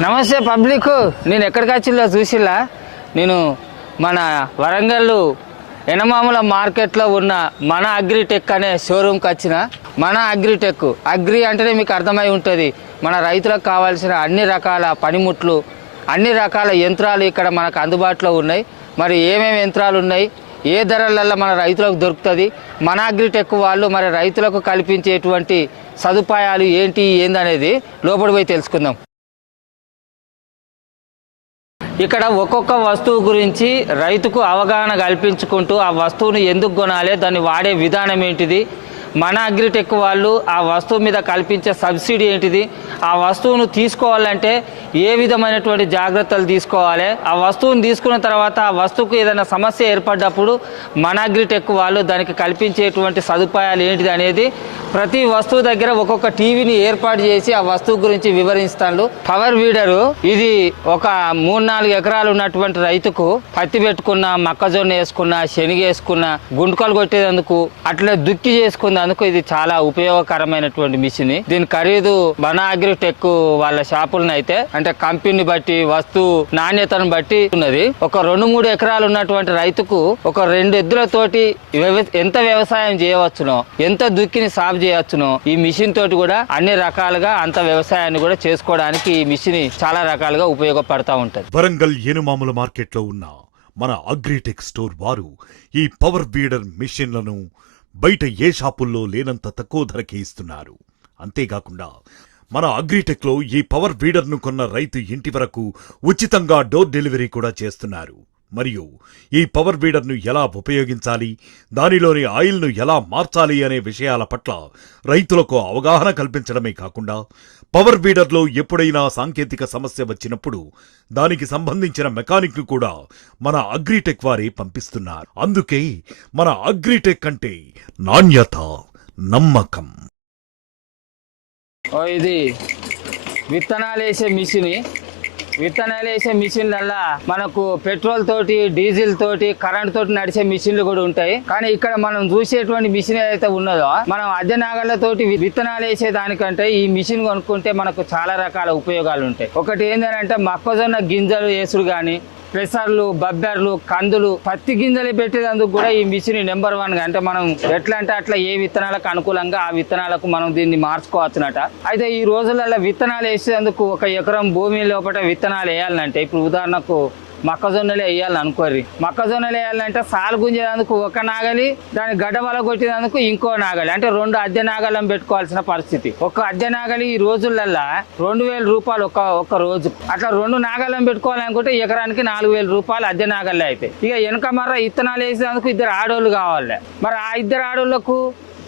నమస్తే పబ్లిక్ నేను ఎక్కడికి వచ్చిందో చూసిలా నేను మన వరంగల్ ఎనమాముల మార్కెట్లో ఉన్న మన అగ్రిటెక్ అనే షోరూమ్కి వచ్చిన. మన అగ్రిటెక్ అగ్రి అంటేనే మీకు అర్థమై ఉంటుంది. మన రైతులకు కావాల్సిన అన్ని రకాల పనిముట్లు అన్ని రకాల యంత్రాలు ఇక్కడ మనకు అందుబాటులో ఉన్నాయి. మరి ఏమేమి యంత్రాలు ఉన్నాయి? ఏ ధరలలో మన రైతులకు దొరుకుతుంది? మన అగ్రిటెక్ వాళ్ళు మరి రైతులకు కల్పించేటువంటి సదుపాయాలు ఏంటి ఏందనేది లోపల పోయి తెలుసుకుందాం. ఇక్కడ ఒక్కొక్క వస్తువు గురించి రైతుకు అవగాహన కల్పించుకుంటూ ఆ వస్తువును ఎందుకు కొనాలి దాన్ని వాడే విధానం ఏంటిది మన అగ్రిటెక్ వాళ్ళు ఆ వస్తువు మీద కల్పించే సబ్సిడీ ఏంటిది ఆ వస్తువును తీసుకోవాలంటే ఏ విధమైనటువంటి జాగ్రత్తలు తీసుకోవాలి? ఆ వస్తువును తీసుకున్న తర్వాత ఆ వస్తువుకు ఏదైనా సమస్య ఏర్పడ్డప్పుడు మన అగ్రిటెక్ వాళ్ళు దానికి కల్పించేటువంటి సదుపాయాలు ఏంటిది అనేది ప్రతి వస్తువు దగ్గర ఒక్కొక్క టీవీని ఏర్పాటు చేసి ఆ వస్తువు గురించి వివరిస్తాను పవర్ వీడరు ఇది ఒక మూడు నాలుగు ఎకరాలు ఉన్నటువంటి రైతుకు పత్తి పెట్టుకున్న మొక్కజొన్న వేసుకున్న శనగ వేసుకున్న గుంటకలు కొట్టేందుకు అట్లా దుక్కి చేసుకున్నందుకు ఇది చాలా ఉపయోగకరమైనటువంటి మిషన్. దీని ఖరీదు మన అగ్రిటెక్ వాళ్ళ షాపులను అయితే అంటే కంపెనీ బట్టి వస్తువు నాణ్యతను బట్టి ఉన్నది. ఒక రెండు మూడు ఎకరాలు ఉన్నటువంటి రైతుకు ఒక రెండు ఎద్దులతోటి వ్యవ- ఎంత వ్యవసాయం చేయవచ్చునో ఎంత దుక్కిని సాగు చేయవచ్చునో ఈ మిషన్ తోటి కూడా అన్ని రకాలుగా అంత వ్యవసాయాన్ని కూడా చేసుకోవడానికి ఈ మిషన్ చాలా రకాలుగా ఉపయోగపడతా ఉంటది. వరంగల్ ఏనుమాముల మార్కెట్లో ఉన్న మన అగ్రిటెక్ స్టోర్ వారు ఈ పవర్ బీడర్ మిషన్లను బయట ఏ షాపుల్లో లేనంత తక్కువ ధరకే ఇస్తున్నారు. అంతేకాకుండా మన అగ్రిటెక్లో ఈ పవర్ వీడర్ను కొన్న రైతు ఇంటి వరకు ఉచితంగా డోర్ డెలివరీ కూడా చేస్తున్నారు. మరియు ఈ పవర్ వీడర్ను ఎలా ఉపయోగించాలి దానిలోని ఆయిల్ను ఎలా మార్చాలి అనే విషయాల పట్ల రైతులకు అవగాహన కల్పించడమే కాకుండా పవర్ వీడర్లో ఎప్పుడైనా సాంకేతిక సమస్య వచ్చినప్పుడు దానికి సంబంధించిన మెకానిక్ను కూడా మన అగ్రిటెక్ వారే పంపిస్తున్నారు. అందుకే మన అగ్రిటెక్ అంటే నాణ్యత నమ్మకం. ఇది విత్తనాలు వేసే మిషన్. విత్తనాలు వేసే మిషన్లల్లా మనకు పెట్రోల్ తోటి డీజిల్ తోటి కరెంట్ తోటి నడిచే మిషన్లు కూడా ఉంటాయి. కానీ ఇక్కడ మనం చూసేటువంటి మిషన్ ఏదైతే ఉన్నదో మనం అద్దె నాగళ్ళతోటి విత్తనాలు వేసే దానికంటే ఈ మిషన్ కొనుక్కుంటే మనకు చాలా రకాల ఉపయోగాలు ఉంటాయి. ఒకటి ఏంటంటే మొక్కజొన్న గింజలు వేసుడు కానీ ప్రెసర్లు బబ్బెర్లు కందులు పత్తి గింజలు పెట్టేందుకు కూడా ఈ మిషన్ నెంబర్ వన్ అంటే మనం ఎట్లా అంటే అట్లా ఏ విత్తనాలకు అనుకూలంగా ఆ విత్తనాలకు మనం దీన్ని మార్చుకోవచ్చునట. అయితే ఈ రోజులలో విత్తనాలు వేసేందుకు ఒక ఎకరం భూమి లోపల విత్తనాలు వేయాలంటే ఇప్పుడు ఉదాహరణకు మొక్కజొన్నలు వేయాలని అనుకోర్రి. మొక్కజొన్నలు వేయాలంటే సాలు గుంజేందుకు ఒక నాగలి దాని గడ్డ వల కొట్టేందుకు ఇంకో నాగలి అంటే రెండు అద్దె నాగలం పెట్టుకోవాల్సిన పరిస్థితి. ఒక అద్దె నాగలి ఈ రోజులల్లా రెండు వేల రూపాయలు ఒక ఒక రోజు. అట్లా రెండు నాగలం పెట్టుకోవాలనుకుంటే ఎకరానికి నాలుగు వేల రూపాయలు అద్దె నాగల్లే అవుతాయి ఇక వెనక మర్ర ఇత్తనాలు వేసేందుకు ఇద్దరు ఆడోళ్ళు కావాలి. మరి ఆ ఇద్దరు ఆడోళ్ళకు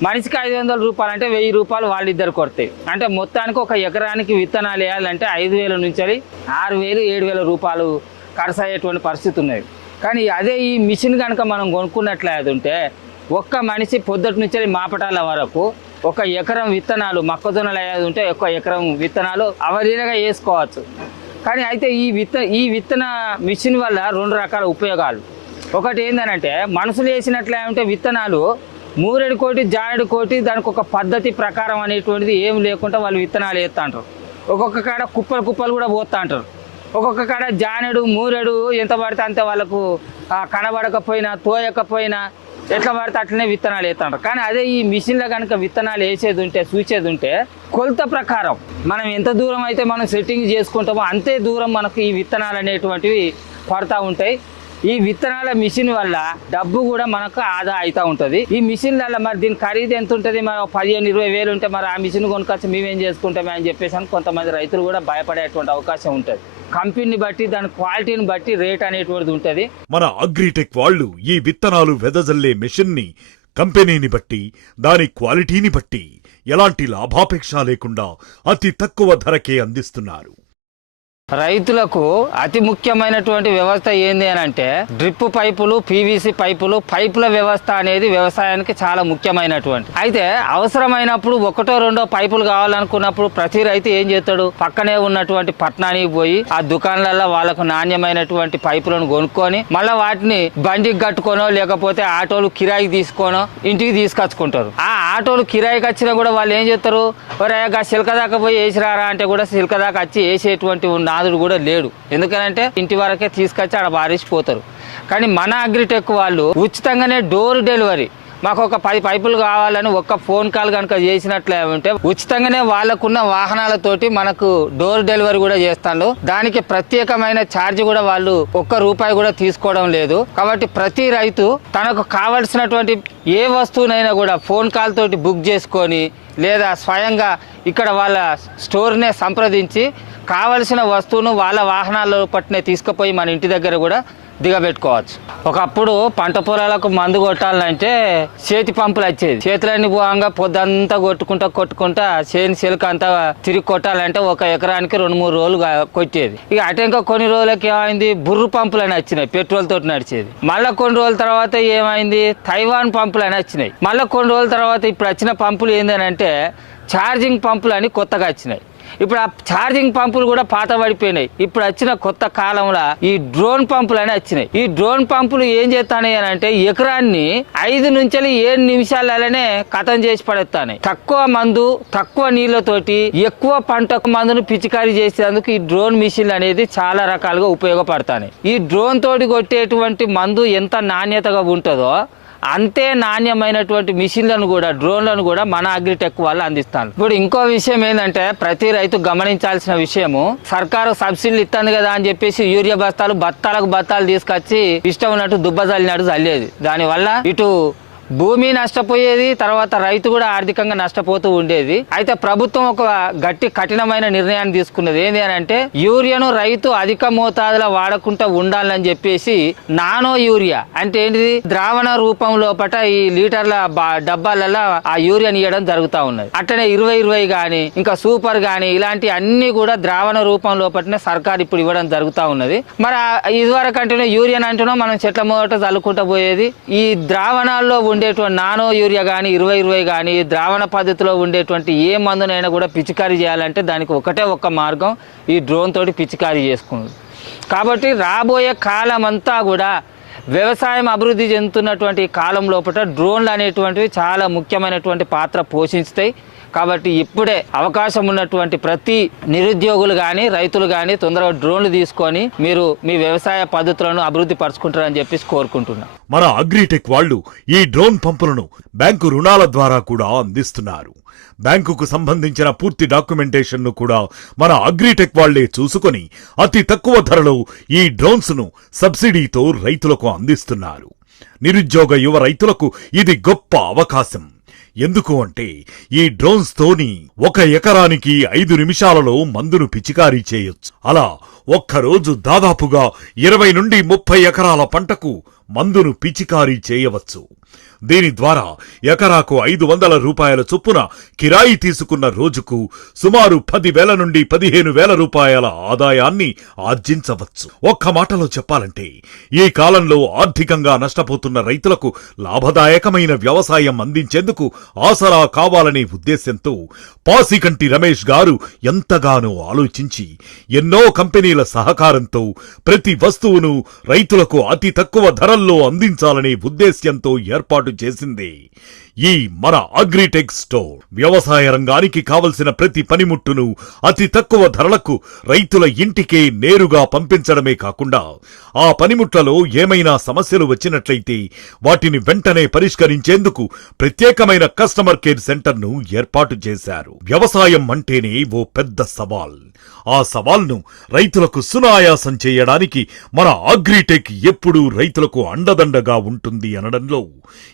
మనిషికి ఐదు వందల రూపాయలు అంటే వెయ్యి రూపాయలు వాళ్ళిద్దరు కొడతాయి. అంటే మొత్తానికి ఒక ఎకరానికి విత్తనాలు వేయాలంటే ఐదు వేల నుంచి ఆరు వేలు ఏడు వేల రూపాయలు ఖర్చు అయ్యేటువంటి పరిస్థితి ఉన్నది. కానీ అదే ఈ మిషన్ కనుక మనం కొనుక్కున్నట్లయితే ఉంటే ఒక్క మనిషి పొద్దుటి నుంచి మాపటాల వరకు ఒక ఎకరం విత్తనాలు మొక్కజొన్నలు అయ్యేది ఉంటే ఒక ఎకరం విత్తనాలు అవలీలగా వేసుకోవచ్చు. కానీ అయితే ఈ విత్త ఈ విత్తన మిషన్ వల్ల రెండు రకాల ఉపయోగాలు. ఒకటి ఏంటంటే మనుషులు వేసినట్లే ఉంటే విత్తనాలు మూరెడు కోటి జానెడు కోటి దానికి ఒక పద్ధతి ప్రకారం అనేటువంటిది ఏం లేకుండా వాళ్ళు విత్తనాలు వేస్తూ ఒక్కొక్క కాడ కుప్పలు కుప్పలు కూడా పోతూ ఒక్కొక్క కాడ జానెడు మూరెడు ఎంత పడితే అంతే వాళ్ళకు కనబడకపోయినా తోయకపోయినా ఎట్లా పడితే అట్లనే విత్తనాలు వేస్తాంటారు కానీ అదే ఈ మిషన్లో కనుక విత్తనాలు వేసేది ఉంటే చూసేది ఉంటే కొలత ప్రకారం మనం ఎంత దూరం అయితే మనం సెట్టింగ్ చేసుకుంటామో అంతే దూరం మనకు ఈ విత్తనాలు అనేటువంటివి పడతా ఉంటాయి. ఈ విత్తనాల మిషన్ వల్ల డబ్బు కూడా మనకు ఆదా అవుతా ఉంటుంది. ఈ మిషన్ వల్ల మరి దీని ఖరీదు ఎంత ఉంటుంది? మరి పదిహేను ఇరవై వేలు ఉంటే మరి ఆ మిషన్ కొనుక్కొచ్చి మేమేం చేసుకుంటామే అని చెప్పేసి అని కొంతమంది రైతులు కూడా భయపడేటువంటి అవకాశం ఉంటుంది. కంపెనీని బట్టి దాని క్వాలిటీని బట్టి రేట్ అనేటువంటిది ఉంటుంది. మన అగ్రిటెక్ వాళ్ళు ఈ విత్తనాలు వెదజల్లే మెషిన్ని కంపెనీని బట్టి దాని క్వాలిటీని బట్టి ఎలాంటి లాభాపేక్ష లేకుండా అతి తక్కువ ధరకే అందిస్తున్నారు. రైతులకు అతి ముఖ్యమైనటువంటి వ్యవస్థ ఏంది అని అంటే డ్రిప్ పైపులు పీవీసీ పైపులు పైపుల వ్యవస్థ అనేది వ్యవసాయానికి చాలా ముఖ్యమైనటువంటి. అయితే అవసరమైనప్పుడు ఒకటో రెండో పైపులు కావాలనుకున్నప్పుడు ప్రతి రైతు ఏం చేస్తాడు? పక్కనే ఉన్నటువంటి పట్టణానికి పోయి ఆ దుకాణాలలో వాళ్ళకు నాణ్యమైనటువంటి పైపులను కొనుక్కొని మళ్ళీ వాటిని బండికి కట్టుకోనో లేకపోతే ఆటోలు కిరాయికి తీసుకోనో ఇంటికి తీసుకొచ్చుకుంటారు. ఆ ఆటోలు కిరాయికి వచ్చినా కూడా వాళ్ళు ఏం చేస్తారు? ఒరే సిల్క దాకా పోయి వేసిరారా? అంటే కూడా సిల్క దాకా వచ్చి వేసేటువంటి ఉన్న నాదుడు కూడా లేడు. ఎందుకనంటే ఇంటి వరకే తీసుకొచ్చి ఆడ బారేసిపోతారు కానీ మన అగ్రిటెక్ వాళ్ళు ఉచితంగానే డోర్ డెలివరీ మాకు ఒక పది పైపులు కావాలని ఒక్క ఫోన్ కాల్ కనుక చేసినట్లే ఉంటే ఉచితంగానే వాళ్ళకున్న వాహనాలతోటి మనకు డోర్ డెలివరీ కూడా చేస్తాను దానికి ప్రత్యేకమైన ఛార్జ్ కూడా వాళ్ళు ఒక్క రూపాయి కూడా తీసుకోవడం లేదు. కాబట్టి ప్రతి రైతు తనకు కావలసినటువంటి ఏ వస్తువునైనా కూడా ఫోన్ కాల్ తోటి బుక్ చేసుకొని లేదా స్వయంగా ఇక్కడ వాళ్ళ స్టోర్నే సంప్రదించి కావలసిన వస్తువును వాళ్ళ వాహనాల్లో పట్టినే తీసుకుపోయి మన ఇంటి దగ్గర కూడా దిగబెట్టుకోవచ్చు. ఒకప్పుడు పంట పొలాలకు మందు కొట్టాలంటే చేతి పంపులు వచ్చేది. చేతులన్నీ పోగా పొద్దంతా కొట్టుకుంటా కొట్టుకుంటా చేని చెలుక అంతా తిరిగి కొట్టాలంటే ఒక ఎకరానికి రెండు మూడు రోజులు కొట్టేది. ఇక అటు ఇంకా కొన్ని రోజులకి ఏమైంది? బుర్రు పంపులు అని వచ్చినాయి పెట్రోల్ తోటి నడిచేది. మళ్ళీ కొన్ని రోజుల తర్వాత ఏమైంది? తైవాన్ పంపులు అని వచ్చినాయి. మళ్ళీ కొన్ని రోజుల తర్వాత ఇప్పుడు వచ్చిన పంపులు ఏంటంటే ఛార్జింగ్ పంపులు అని కొత్తగా వచ్చినాయి. ఇప్పుడు ఆ ఛార్జింగ్ పంపులు కూడా పాత పడిపోయినాయి. ఇప్పుడు వచ్చిన కొత్త కాలంలో ఈ డ్రోన్ పంపులు అనేవి వచ్చినాయి. ఈ డ్రోన్ పంపులు ఏం చేస్తాయి అని అంటే ఎకరాన్ని ఐదు నుంచి ఏడు నిమిషాలనే కథం చేసి పడేస్తాయి తక్కువ మందు తక్కువ నీళ్ళతోటి ఎక్కువ పంటకు మందును పిచికారీ చేసేందుకు ఈ డ్రోన్ మిషన్లు అనేది చాలా రకాలుగా ఉపయోగపడతాయి ఈ డ్రోన్ తోటి కొట్టేటువంటి మందు ఎంత నాణ్యతగా ఉంటుందో అంతే నాణ్యమైనటువంటి మిషన్లను కూడా డ్రోన్లను కూడా మన అగ్రిటెక్ వాళ్ళు అందిస్తాను ఇప్పుడు ఇంకో విషయం ఏంటంటే ప్రతి రైతు గమనించాల్సిన విషయము సర్కారు సబ్సిడీలు ఇస్తుంది కదా అని చెప్పేసి యూరియా బస్తాలు బత్తాలకు బత్తాలు తీసుకొచ్చి ఇష్టం ఉన్నట్టు దుబ్బ చల్లినట్టు చల్లేది దానివల్ల ఇటు భూమి నష్టపోయేది తర్వాత రైతు కూడా ఆర్థికంగా నష్టపోతూ ఉండేది. అయితే ప్రభుత్వం ఒక గట్టి కఠినమైన నిర్ణయాన్ని తీసుకున్నది ఏంది అని అంటే యూరియాను రైతు అధిక మోతాదులో వాడకుండా ఉండాలని చెప్పేసి నానో యూరియా. అంటే ఏంటిది? ద్రావణ రూపం లోపట ఈ లీటర్ల డబ్బాలలో ఆ యూరియాని ఇవ్వడం జరుగుతూ ఉన్నది. అట్లనే ఇరవై ఇరవై గాని ఇంకా సూపర్ గాని ఇలాంటి అన్ని కూడా ద్రావణ రూపం లోపటనే సర్కార్ ఇప్పుడు ఇవ్వడం జరుగుతూ ఉన్నది. మరి ఇదివరకు అంటేనే యూరియన్ అంటేనో మనం చెట్ల మొదట చల్లుకుంటూ పోయేది. ఈ ద్రావణాల్లో ఉండేటువంటి నానో యూరియా కానీ ఇరవై ఇరవై కానీ ద్రావణ పద్ధతిలో ఉండేటువంటి ఏ మందునైనా కూడా పిచికారీ చేయాలంటే దానికి ఒకటే ఒక్క మార్గం ఈ డ్రోన్ తోటి పిచికారీ చేసుకున్నది కాబట్టి రాబోయే కాలం అంతా కూడా వ్యవసాయం అభివృద్ధి చెందుతున్నటువంటి కాలం లోపల డ్రోన్లు అనేటువంటివి చాలా ముఖ్యమైనటువంటి పాత్ర పోషిస్తాయి. కాబట్టి ఇప్పుడే అవకాశం ఉన్నటువంటి ప్రతి నిరుద్యోగులు కానీ రైతులు కానీ తొందరగా డ్రోన్లు తీసుకొని మీరు మీ వ్యవసాయ పద్ధతులను అభివృద్ధి పరుచుకుంటారని చెప్పేసి కోరుకుంటున్నాను మన అగ్రిటెక్ వాళ్ళు ఈ డ్రోన్ పంపులను బ్యాంకు రుణాల ద్వారా కూడా అందిస్తున్నారు. బ్యాంకుకు సంబంధించిన పూర్తి డాక్యుమెంటేషన్ను కూడా మన అగ్రిటెక్ వాళ్ళే చూసుకొని అతి తక్కువ ధరలో ఈ డ్రోన్స్ను సబ్సిడీతో రైతులకు అందిస్తున్నారు. నిరుద్యోగ యువ రైతులకు ఇది గొప్ప అవకాశం. ఎందుకు అంటే ఈ డ్రోన్స్ తోని ఒక ఎకరానికి ఐదు నిమిషాలలో మందును పిచికారీ చేయొచ్చు. అలా ఒక్కరోజు దాదాపుగా ఇరవై నుండి ముప్పై ఎకరాల పంటకు మందును పిచికారీ చేయవచ్చు. దీని ద్వారా ఎకరాకు ఐదు వందల రూపాయల చొప్పున కిరాయి తీసుకున్న రోజుకు సుమారు పది వేల నుండి పదిహేను వేల రూపాయల ఆదాయాన్ని ఆర్జించవచ్చు. ఒక్క మాటలో చెప్పాలంటే ఈ కాలంలో ఆర్థికంగా నష్టపోతున్న రైతులకు లాభదాయకమైన వ్యవసాయం అందించేందుకు ఆసరా కావాలనే ఉద్దేశంతో పాసికంటి రమేష్ గారు ఎంతగానో ఆలోచించి ఎన్నో కంపెనీ కంపెనీల సహకారంతో ప్రతి వస్తువును రైతులకు అతి తక్కువ ధరల్లో అందించాలనే ఉద్దేశ్యంతో ఏర్పాటు చేసింది. ఈ మన అగ్రిటెక్ స్టోర్ వ్యవసాయ రంగానికి కావలసిన ప్రతి పనిముట్టును అతి తక్కువ ధరలకు రైతుల ఇంటికే నేరుగా పంపించడమే కాకుండా ఆ పనిముట్లలో ఏమైనా సమస్యలు వచ్చినట్లయితే వాటిని వెంటనే పరిష్కరించేందుకు ప్రత్యేకమైన కస్టమర్ కేర్ సెంటర్ను ఏర్పాటు చేశారు. వ్యవసాయం అంటేనే ఓ పెద్ద సవాల్. ఆ సవాల్ను రైతులకు సునాయాసం చేయడానికి మన అగ్రిటెక్ ఎప్పుడూ రైతులకు అండదండగా ఉంటుంది అనడంలో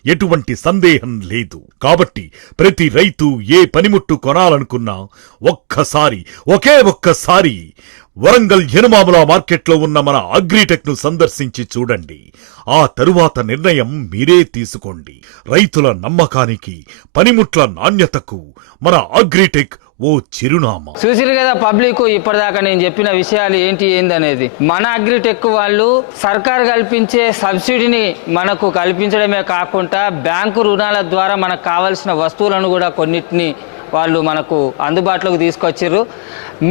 ఎటువంటి సందేహం లేదు. కాబట్టి ప్రతి రైతు ఏ పనిముట్టు కొనాలనుకున్నా ఒక్కసారి ఒకే ఒక్కసారి వరంగల్ యనుమాముల మార్కెట్లో ఉన్న మన అగ్రిటెక్ను సందర్శించి చూడండి. ఆ తరువాత నిర్ణయం మీరే తీసుకోండి. రైతుల నమ్మకానికి పనిముట్ల నాణ్యతకు మన అగ్రిటెక్ ఓ చిరునామా. చూసిరు కదా పబ్లిక్ ఇప్పటిదాకా నేను చెప్పిన విషయాలు ఏంటి ఏందనేది. మన అగ్రిటెక్ వాళ్ళు సర్కార్ కల్పించే సబ్సిడీని మనకు కల్పించడమే కాకుండా బ్యాంకు రుణాల ద్వారా మనకు కావాల్సిన వస్తువులను కూడా కొన్నిటిని వాళ్ళు మనకు అందుబాటులోకి తీసుకొచ్చారు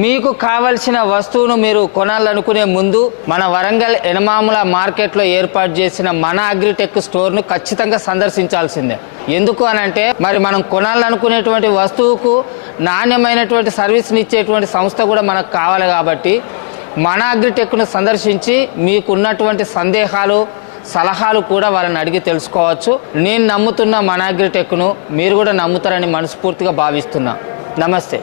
మీకు కావలసిన వస్తువును మీరు కొనాలనుకునే ముందు మన వరంగల్ ఎనమాముల మార్కెట్లో ఏర్పాటు చేసిన మన అగ్రిటెక్ స్టోర్ను ఖచ్చితంగా సందర్శించాల్సిందే. ఎందుకు అని అంటే మరి మనం కొనాలనుకునేటువంటి వస్తువుకు నాణ్యమైనటువంటి సర్వీస్ని ఇచ్చేటువంటి సంస్థ కూడా మనకు కావాలి కాబట్టి మన అగ్రిటెక్ను సందర్శించి మీకున్నటువంటి సందేహాలు సలహాలు కూడా వాళ్ళని అడిగి తెలుసుకోవచ్చు. నేను నమ్ముతున్న మన అగ్రిటెక్ను మీరు కూడా నమ్ముతారని మనస్ఫూర్తిగా భావిస్తున్నా. నమస్తే.